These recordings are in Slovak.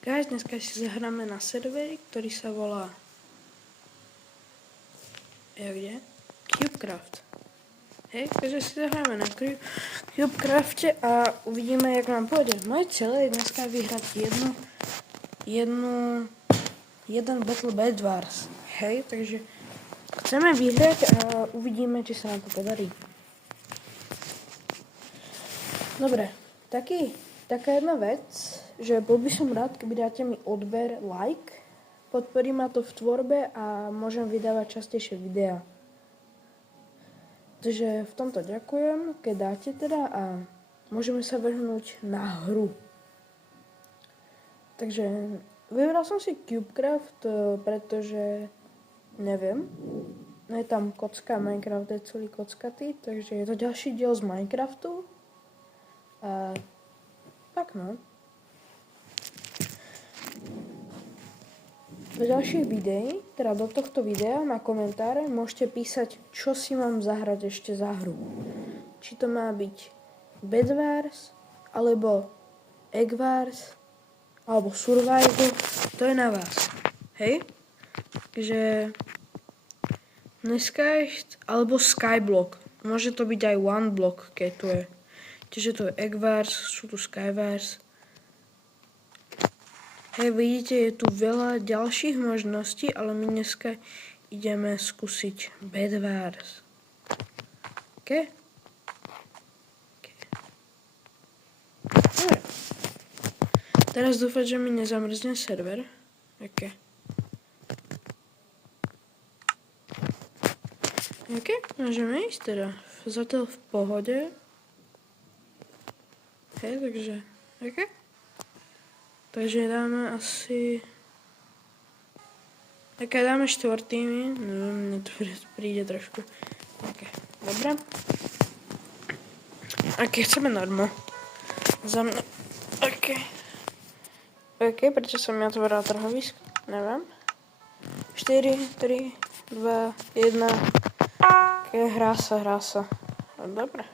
Guys, dneska si zahráme na serveri, ktorý sa volá Cubecraft. Hej, takže si zahráme na Cubecrafte a uvidíme, jak nám pôjde. Moje cieľ je dneska vyhrať jeden Battle Bed Wars. Hej, takže chceme vyhrať a uvidíme, či sa nám to podarí. Dobre, taká jedna vec, že bol by som rád, keby dáte mi odber, like, podporí ma to v tvorbe a môžem vydávať častejšie videá. Takže v tomto ďakujem, keď dáte teda a môžeme sa vrhnúť na hru. Takže vybral som si Cubecraft, pretože neviem, je tam kocka, Minecraft je celý kockatý, takže je to ďalší diel z Minecraftu. A tak no. Do ďalších videí, teda do tohto videa na komentáre môžete písať, čo si mám zahrať ešte za hru. Či to má byť Bed Wars, alebo Egg Wars, alebo Survival, to je na vás. Hej? Takže dneska ešte, alebo Skyblock. Môže to byť aj One Block, keď tu je. Čiže tu je Egg Wars, sú tu Sky Wars. Hej, vidíte, je tu veľa ďalších možností, ale my dneska ideme skúsiť Bed Wars. OK? Dobre. Teraz dúfam, že mi nezamrzne server. OK. OK, môžeme ísť teda. Zatiaľ v pohode. Hej, takže, OK. Takže dáme asi... OK, dáme štvrtými. Mne to príde trošku. OK, dobre. OK, chceme normo. Za mňa. OK. OK, prečo som mi otvoril trhovisko? Neviem. 4, 3, 2, 1. OK, hrá sa. Dobre.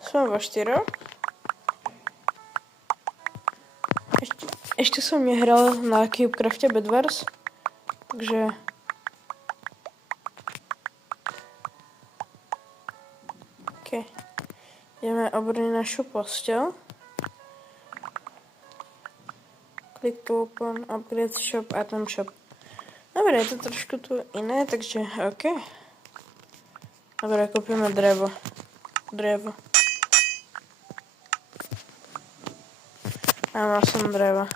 Som vo 4. Ešte som nehral na Cubecrafte Bed Wars, takže OK. Ideme obrniť našu posteľ. Click to open, upgrade shop, item shop. Dobre, je to trošku tu iné, takže OK. Dobre, kúpime drevo. A mal som dreva.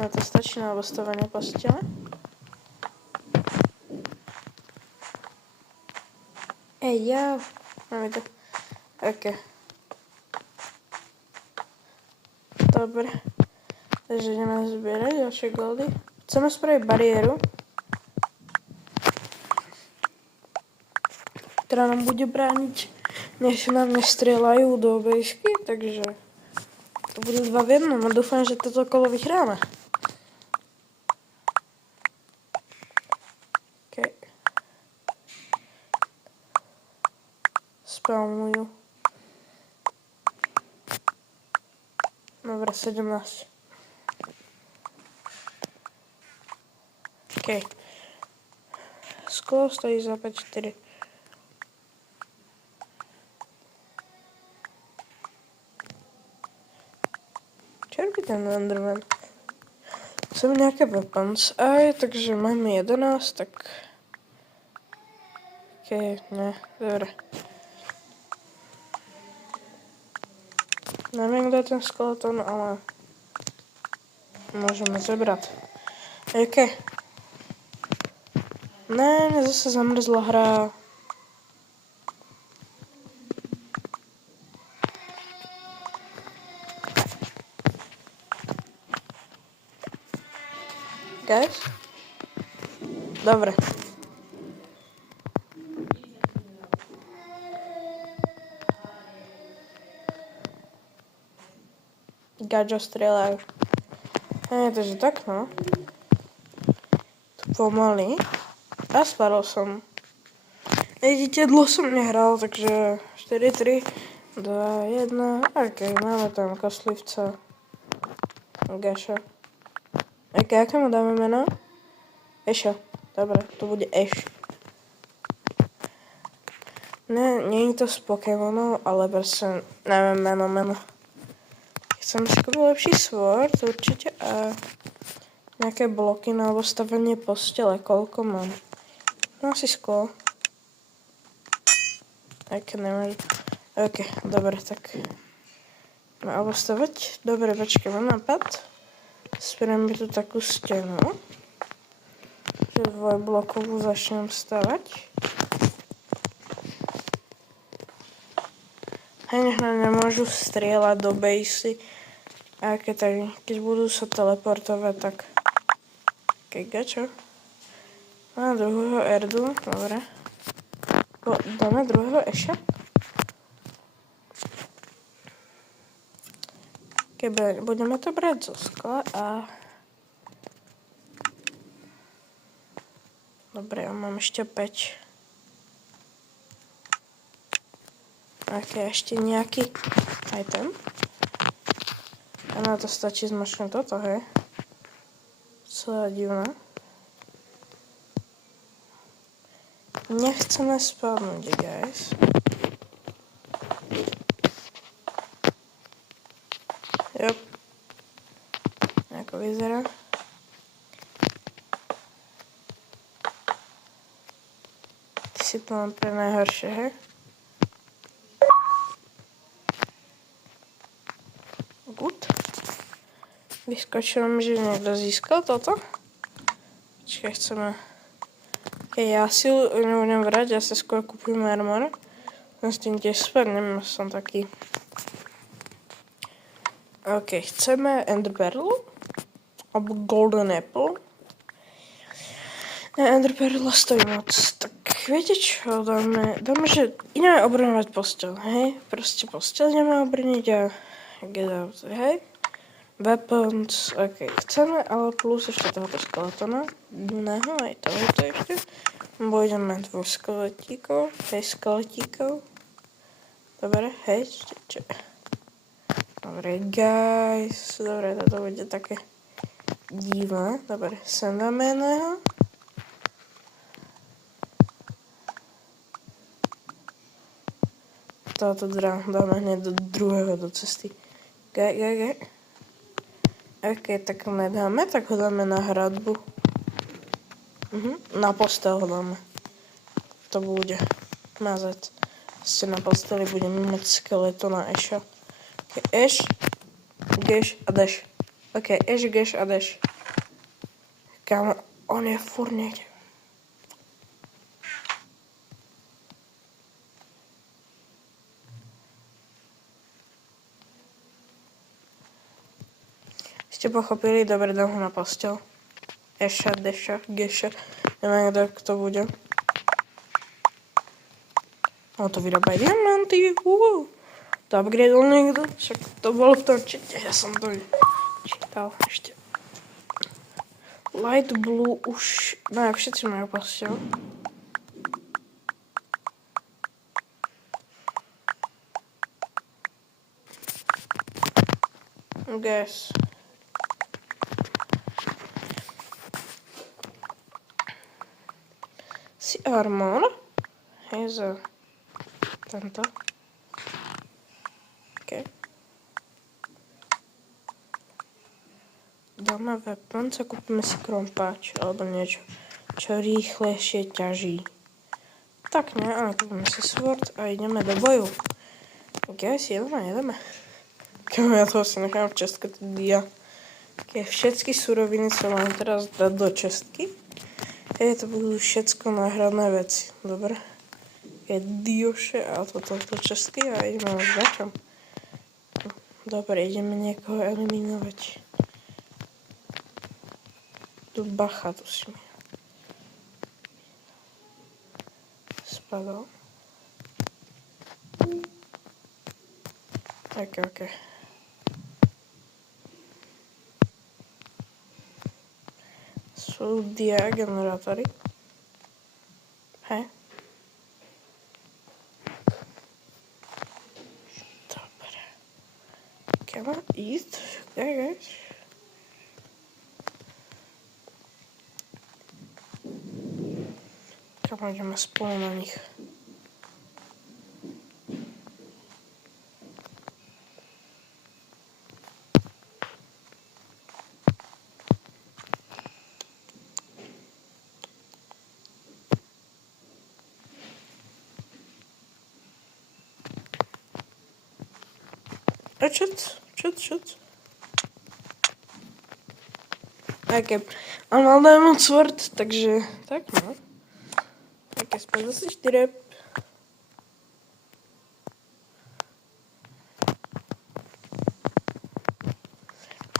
Na to stačí na obostavenie postele. Máme to. OK. Dobre. Takže ideme zbierať ďalšie goldy. Chceme spraviť bariéru, ktorá nám bude brániť, než nám nestrieľajú do obejsky, takže to budú 2 v 1 a dúfam, že toto kolo vyhráme. OK. Spawnujú. Dobre, 17. OK. Sklo stojí za 5-4. Čo robí ten Enderman? Chceme nejaké weapons aj, takže máme 11, tak... OK, ne, dobre. Neviem, kde je ten skeleton, ale... môžeme zebrať. OK. Ne, mne zase zamrzla hra. Guys? Dobre. Gadžo strieľajú. Takže tak no. Tu pomaly. A spadol som. Vidíte, dlho som nehral, takže 4, 3, 2, 1. OK, máme tam koslivca. Gaša. Aké mu dáme meno? Ešo. Dobre, to bude Eš. Ne, nie je to z Pokémonov, ale proste neviem meno. Chcem si kúpiť lepší sword určite a nejaké bloky na stavenie postele. Koľko mám? No asi sklo. Aké nemôžem. Ok, dobre, tak mám stavať. Dobre, počkaj, mám nápad. Spravím tu takú stenu. Že dvojblokovú začnem stavať. Hej, nech nám nemôžu strieľať do basey. A keď budú sa teleportovať, tak... Ok, gačo. Máme druhého Erdu, dobre. Dáme druhého Eša? Budeme to brať zo skla a... Dobre, ja mám ešte 5. Ok, ešte nejaký... Aj ten. A na to stačí zmačknúť toto, hej. Celé divné. Nechceme spadnúť, guys. Jop. Ako vyzerá. Ty si to mám pre najhoršie, hej. Good. Vyskočilo mi, že niekto získal toto. Počkaj, chceme... Ja si ju nebudem vrať, ja sa skôr kúpujem armor. S tým tiež spadnem, som taký. Ok, chceme Ender Pearl. Alebo Golden Apple. Ne, Ender Pearl stojí moc. Tak viete čo, dáme, že ideme obrňovať posteľ, hej? Proste posteľ ideme obrniť a get out, hej? Weapons, ok, chceme, ale plus ešte tohoto skeletona. Neho, aj tohoto ešte. Budeme dvoch skeletíkov, 6 skeletíkov. Dobre, hej, čo? Dobre, guys, dobre, toto bude také divné. Dobre, sem dáme jedného. Toto dáme hneď do druhého do cesty. Gaj. Ok, tak ho nedáme, tak ho dáme na hradbu. Na postel ho dáme. To bude mazať. Ste na posteli budeme mať skeletona Eša. Ok, Eš, Geš a Deš. Ok, Eš, Geš a Deš. Kámo, on je furt niekde. Ste pochopili? Dobre, dám ho na postel. Eša, Deša, Geša. Neviem, kto bude. On to vyrába aj diamanty. To upgradeol niekto. Však to bolo v tom čete. Ja som to čítal ešte. Light blue už... No, všetci majú postel. Guys. Si armor. Hej, za tento. OK. Dáme weapon, a kúpime si krompáč alebo niečo, čo rýchlejšie ťaží. Tak ne, ale kúpime si sword a ideme do boju. Guys, jedeme. Kámo, ja toho si nechám v čestke ja. Všetky suroviny sa mám teraz dať do čestky. To budú všetko náhradné veci. Dobre. Dioše a toto čestky a ideme s gačom. Dobre, ideme niekoho eliminovať. Tu bacha, tu si mi spadol. Ok. Sú generátory. Hej. Dobre. Come on, eat. Okay, guys. Kam ideme spolu na nich. Čut. Okay. On mal Diamond Sword, takže tak no. Tak je späť zase 4.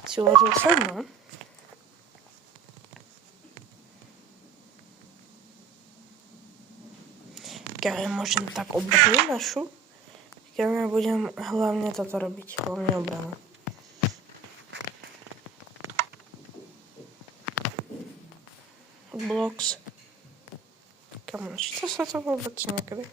Si uložil sem, no. Ja môžem tak obrnúť našu. Ja budem hlavne toto robiť, hlavne obranu. Blocks. Kam načíta sa to vôbec niekedy?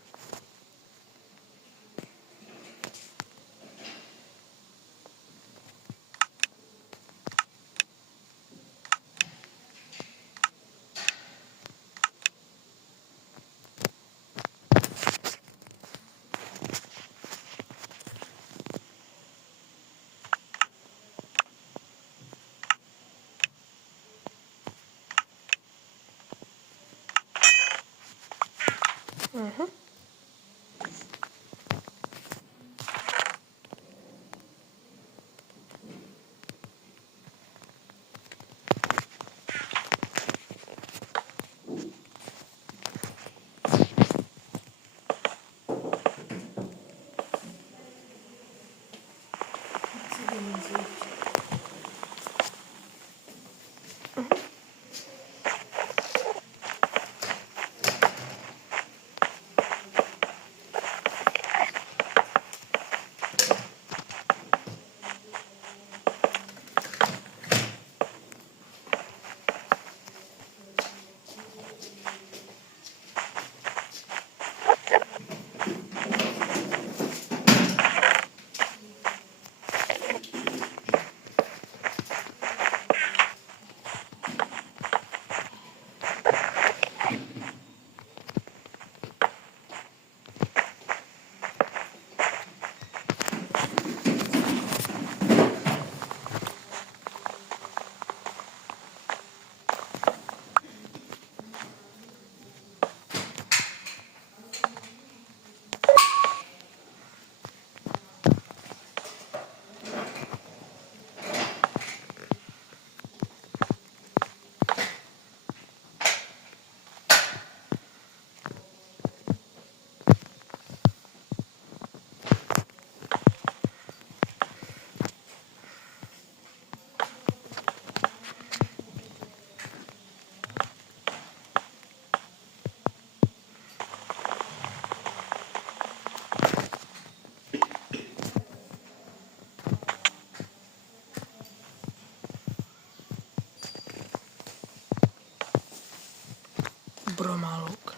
Bromaluk.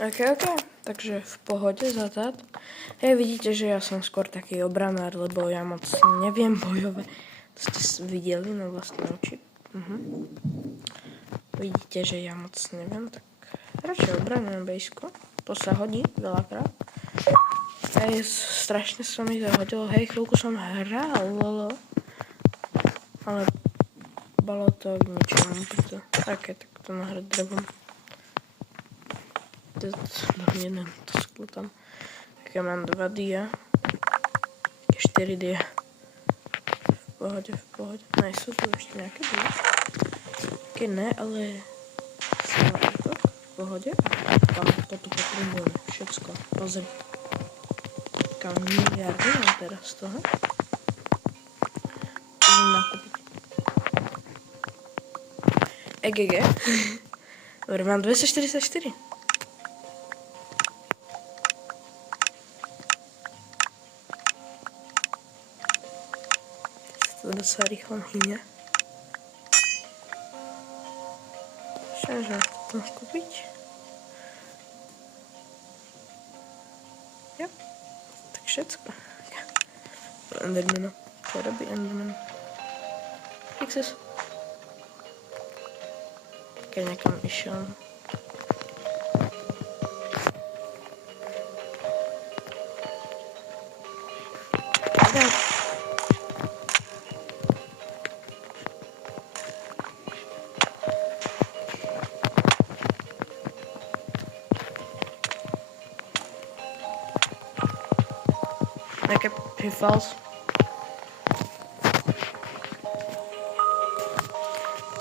OK. Takže v pohode za táto. Vidíte, že ja som skôr taký obranár, lebo ja moc neviem bojovať. To ste videli na vlastné oči. Vidíte, že ja moc neviem, tak radšej obranujem bejsko. To sa hodí veľakrát. Hej, strašne sa mi zahodilo. Hej, chvíľku som hral, lolo. Ale bolo to k ničomu. Také, tak to nahrať drevom. Dám jeden to sklo tam. Tak ja mám 2 dia. 4 dia. V pohode. Ne, sú tu ešte nejaké dia. Keď ne, ale to v pohode. Tam toto potrebujeme. Všetko. Pozri. Kam miliardy mám teraz toho. Idem nakúpiť. EGG. Dobre, mám 244. To sa rýchlo hynia. Čo to kúpiť? Jo, tak všetko. Endermana. Čo robí Enderman? Fixes. Keď niekam išiel. Ik heb geen vals.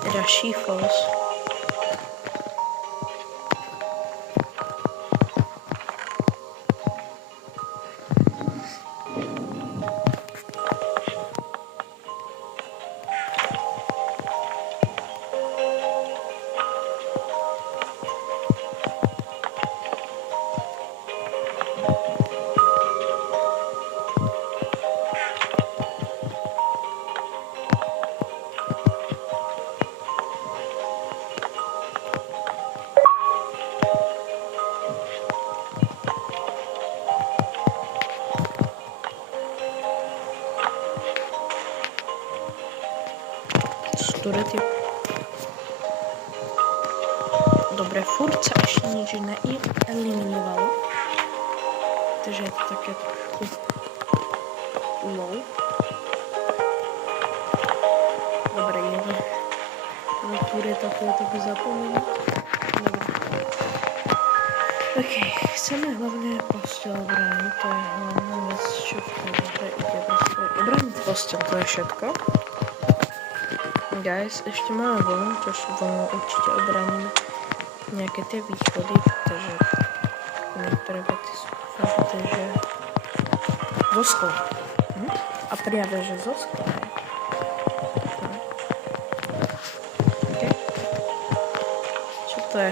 En daar is vals. Turety. Dobre, furt sa ešte nič neeliminovalo. Takže je to také trošku low. Dobre, ideme. Tureta, to je to by zapomenúť. Dobre. Ok, chceme hlavne posteľ brániť, to je hlavná vec, čo v tej hre ide proste. Brániť posteľ, to je všetko. Guys, ešte máme voľno, čo sú voľno určite obránime nejaké tie východy, pretože niektoré veci sú fakt, že zo skla. A priave, že zo skla. Ok. Čo to je?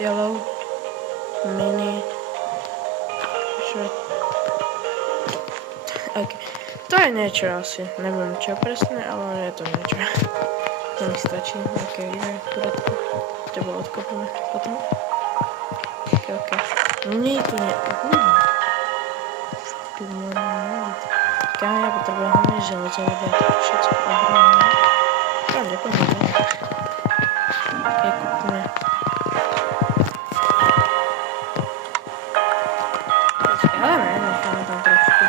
Yellow, mini, čo? Ok. To je niečo asi, neviem čo presne, ale je to niečo. To mi stačí, ok, ideme turetko. Teba odkopíme potom. Ok. Nie, tu nie. Tu máme. Kámo, ja potrebujem hlavne železo, lebo ja to všetko ohromné. Tam nepomôžem. Ok, kúpime. Ale ne, necháme tam trošku.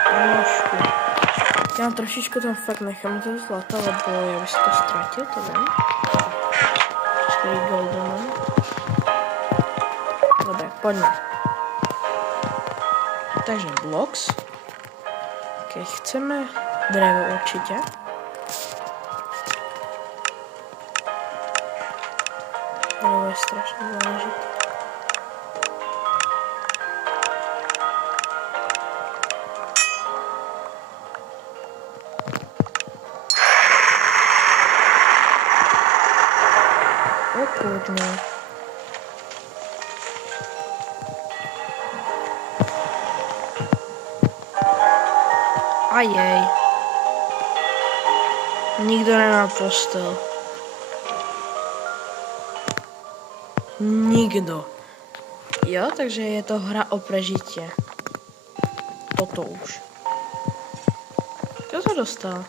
Ja trošičku tam fakt nechám to zlato, lebo ja by si to stratil, to viem. 4 golda mám. Dobre, poďme. Takže blocks. Keď chceme drevo určite. Drevo je strašne dôležité. Kurde. Ajej. Nikto nemá postel. Nikto. Jo, takže je to hra o prežitie. Toto už. Kto sa dostal?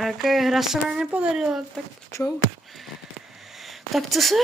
A jaká hra se nám nepodarila, tak čo už. Tak co se?